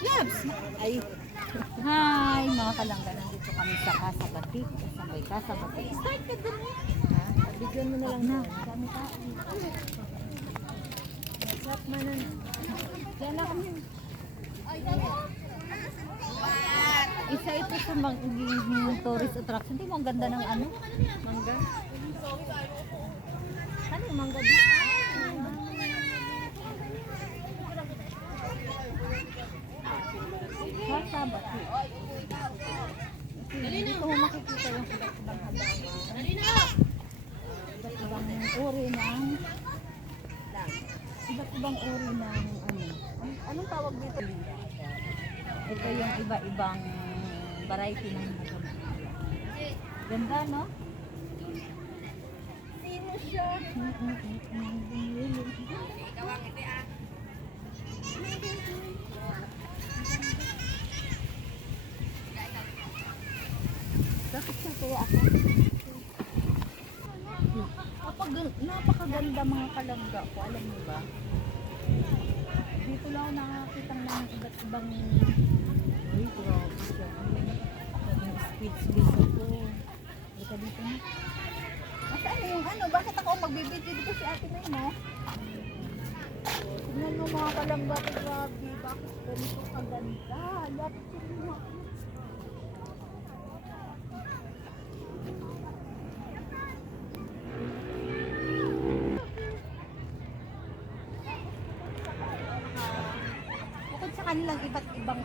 Labs! Ay. Hi, mga kalangga. Nandito kami sa Casa Batik. Kasabay Casa Batik. Start ka dun. Ha? Bigyan mo na lang na. Dami tao. What's manan? Diyan lang kami. Isa ito sa magiging tourist attraction. Hindi mo ang ganda ng ano? Mangga. Ano yung mangga dito? Batik. Dito mo makikita yung iba't ibang. Iba't ibang uri ng iba't ibang uri ng ano. An- Anong tawag dito? Ito yung iba-ibang variety ng halaman. Ganda, no? Sino siya? Bakit siya kaya ako? Kapag napakaganda mga kalangga ko, alam mo ba? Dito lang nakakita ng iba't ibang Uy, grabe siya. Yung speechless ako. Dito dito na. Masaan yung ano? Bakit ako magbibidyo dito si ate May mo? Tignan mo mga kalangga ko, grabe. Bakit ganito kaganda? Lapit siya mo. bukod sa kanilang iba't ibang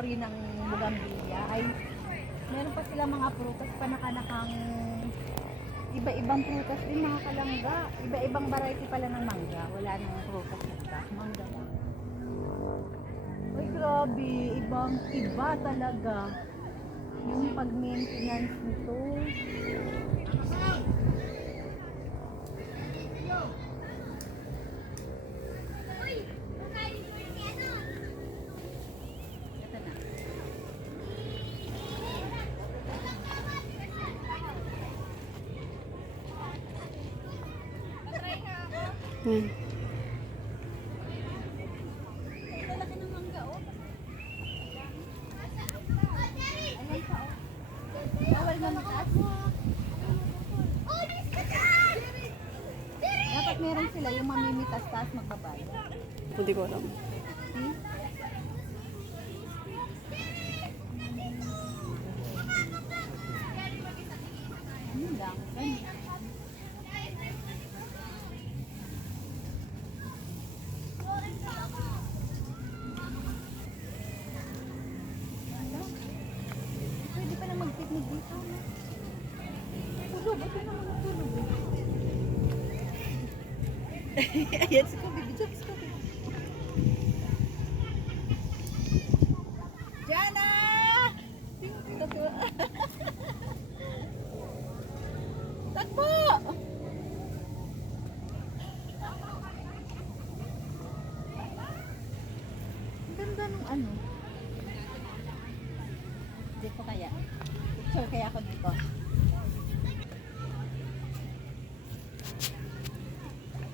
ori ng bugambilya ay meron pa sila mga prutas panakanakang iba-ibang prutas din mga kalangga. Iba-ibang variety pala ng mangga. Wala nang prutas na mangga lang. Uy, grabe. Ibang iba talaga. Yung pag-maintenance nito. Ito na. Hmm. Lalaki ng mangga, oh. Ayan. Dapat meron sila yung mamimitas taas magbabayad. Hindi ko alam. Hmm? Yun lang. Ganyan. Pwede pa na mag-picnic dito. no? Tulog. Ito na mga tulog. eh. Ayan si Kobe. Bidyo. Jana! Takbo! Ang ganda ano. Dito kaya. Picture kaya ako dito.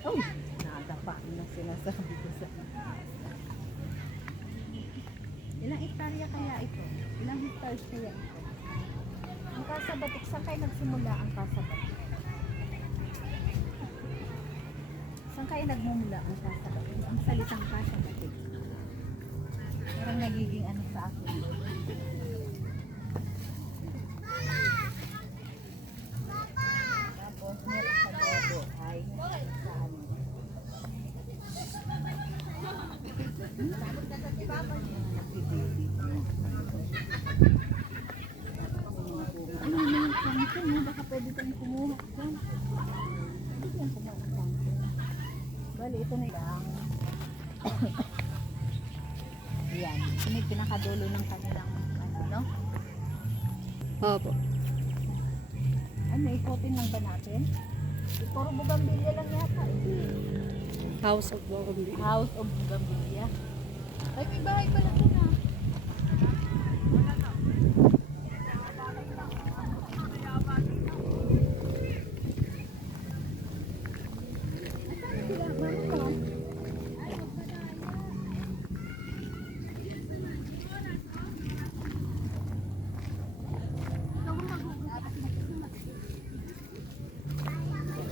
Oh! Nadapa na sinasabi ko sa Ilang hektarya kaya ito? Ilang hectares kaya ito? Ang kasabatik, saan kayo nagsimula ang kasabatik? Saan kayo nagmumula ang kasabatik? Ang salitang kasabatik. Parang nagiging ano sa akin. Tapos meron sa bobo ay sa ano. Ano naman ang santo, no? Baka pwede tayong kumuha dyan. Pwede tayong kumuha ng santo. Bali, ito na yung Yan. Ito na pinakadulo ng kanilang ano, no? Opo. Ano, ikotin lang ba natin? Puro bugambilya lang yata. eh. House of Bougainville. House of Bugambilya. Ay, may bahay pala ito na.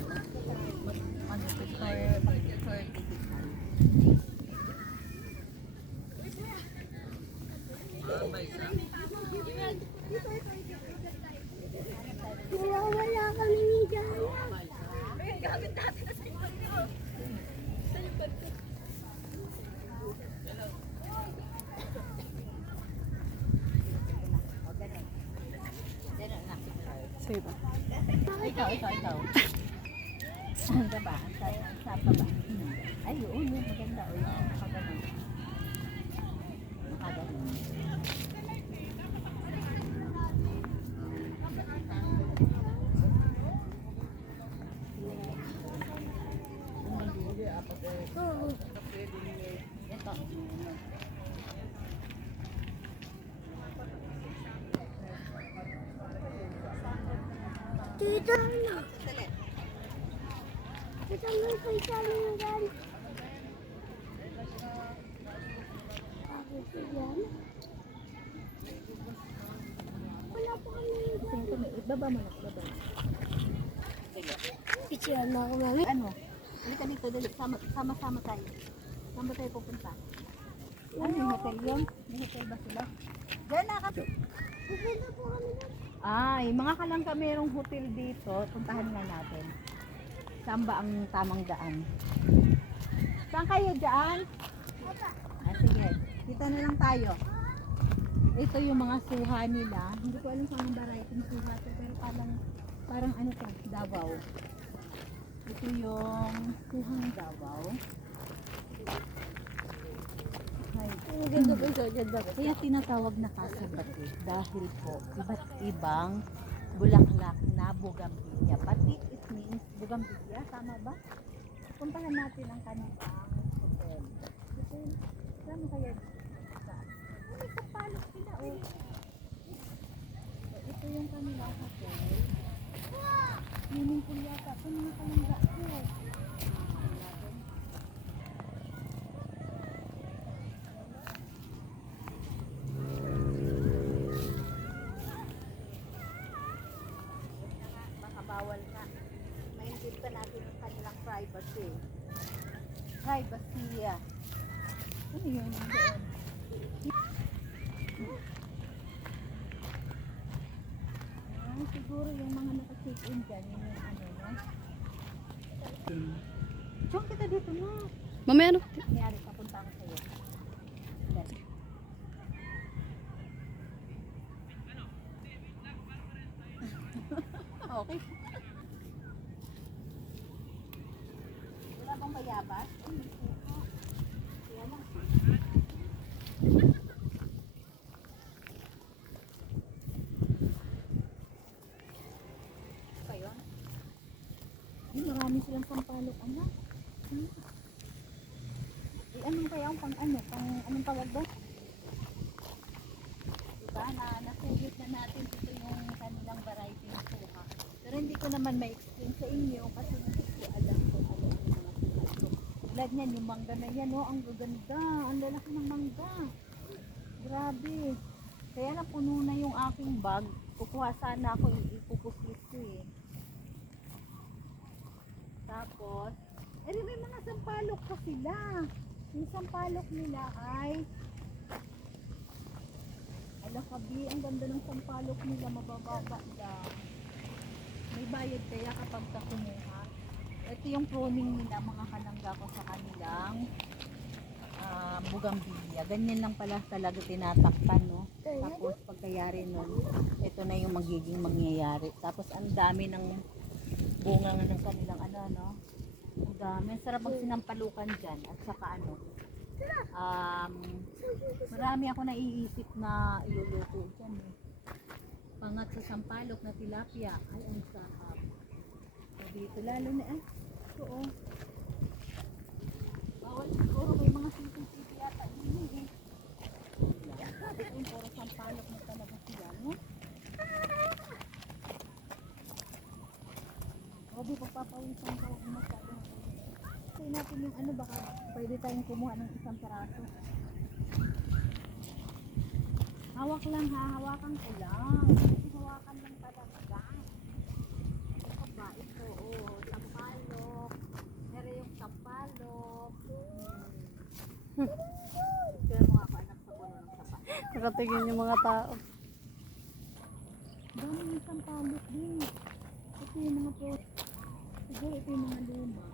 Nasaan sila? Bakit? For, for physical. Wala kami ni Jana. O, ganun. Ganun na. Sige po. Ikaw, ikaw, ikaw. Ang ba? Sa, sa baba. Ay, oo, yun. Maganda. O, yun. Nakaganon. Nakaganon. Oo. Ito. Dali. Tita may pagsalingan. Bakit yan? Wala pa kami ni Kasi ito, may ibaba mo na. Sige. Picturean mo ako, mami. Ano? Halika dito, dali. Sama, sama-sama tayo. Saan ba tayo pupunta? Ano yung hotel yun? May hotel ba sila? Diyan na kasi. Pupunta po kami doon. Ay, mga kalangka merong hotel dito. Puntahan nga natin. Saan ba ang tamang daan? Saan kayo dyan? Ah, sige. Dito na lang tayo. Ito yung mga suha nila. Hindi ko alam kung anong variety ng suha to, pero parang, parang ano to, Davao. Ito yung suhang Davao. Kaya tinatawag na kasabati dahil po iba't ibang bulaklak na bugambilya. Pati it means bugambilya, tama ba? Puntahan natin ang kanilang hotel. Hotel, saan kaya saan? May kapalok sila oh. So, ito yung kanilang hotel. Pool yata. Ito mga kalangga ko. baka bawal na. Maintin pa natin ang kanilang privacy. Privacy. ah. Ano yun? Doon. Ah, siguro yung mga naka-check-in dyan, yun yung ano, no? Diyan kita dito na. Mamaya ano? Nangyari, papunta ako sa'yo. Okay. Wala bang bayabas? Ay, may suka. Kaya lang. Pa yun? Ay, marami silang sampalok, anak. Hmm. Eh, anong kaya ang pang ano? Pang anong tawag ba? Diba? Na, nasugit na natin ito yung kanilang variety ng suha. Pero hindi ko naman ma-explain sa inyo kasi hindi ko alam kung ano yung mga suha ito. Tulad niyan, yung mangga na yan, oh, ang gaganda. Ang lalaki ng mangga. Grabe. Kaya napuno na yung aking bag. Kukuha sana ako, ipupuslit ko eh. Tapos, eh may mga sampalok pa sila. Yung sampalok nila ay Ala kabi, ang ganda ng sampalok nila, mabababa lang. May bayad kaya kapag ka kumuha. Ito yung pruning nila, mga kalangga ko sa kanilang ah, bugambilya. Ganyan lang pala talaga tinatakpan, no? Tapos pagkayari nun, ito na yung magiging mangyayari. Tapos ang dami ng bunga nga ng kanilang ano, no? Ang dami. Sarap ang sinampalukan dyan. At saka ano, um, marami ako naiisip na iluluto dyan eh. Pangat sa sampalok na tilapia. Ay, ang sarap. So, dito lalo na, ay, ito oh. Bawal siguro may mga CCTV yata. Hindi eh. Yung puro sampalok na talaga sila, no? Grabe, pagpapawisan ko natin yung ano, baka pwede tayong kumuha ng isang peraso. Hawak lang ha, hawakan ko lang. Hawakan lang talaga. Ito ba? Ito, oh, tapalok. Pero yung tapalok. Kaya hmm. mga kaanak sa puno ng tapalok. Nakatingin yung mga tao. Dami yung tampalok din. Ito yung mga po. Siguro ito yung mga luma.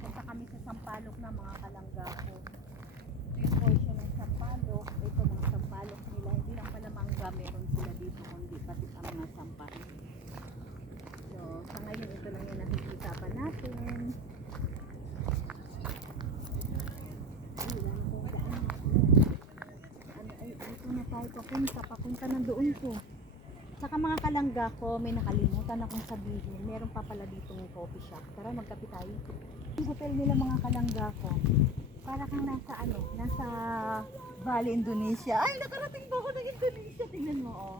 Dito na napunta kami sa sampalok ng mga kalangga ko. Ito portion ng sampalok. Ito mga sampalok nila. Hindi lang pala mangga meron sila dito, kundi pati sa mga sampalok. So, sa ngayon ito lang yung nakikita pa natin. Na. Ano, ay, dito na tayo papunta. Papunta na doon ko. Saka mga kalangga ko, may nakalimutan akong sabihin. Meron pa pala dito ng coffee shop. Tara, magkape tayo. Yung hotel nila mga kalangga ko. Para kang nasa ano, nasa Bali, Indonesia. Ay, nakarating pa ako ng Indonesia. Tingnan mo, oh.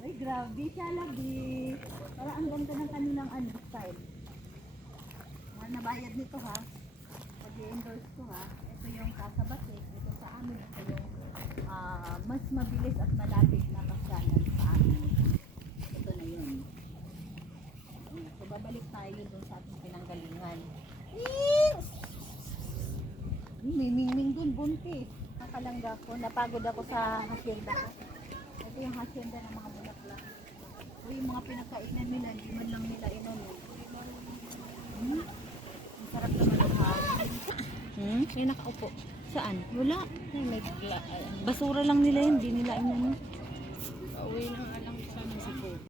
Ay, grabe siya, labi. Para ang ganda ng kanilang ano, style. Mga nabayad nito ha. Pag-endorse ko ha. Ito yung kasabatik. Ito sa amin. Ito yung ah, mas mabilis at malapit na pasyalan sa amin. Ito na yun. Ayan, So, babalik tayo dun sa ating pinanggalingan. Yes! May mingming dun, buntis. Nakalangga ko. Napagod ako sa hasyenda ko. Ito yung hasyenda ng mga bulaklak. O yung mga pinakainan nila, hindi man lang nila inanon. Hmm? Ang sarap naman ang hangin. Hmm? May nakaupo. Saan? Wala. Ay, may, basura lang nila yun, hindi nila inanon.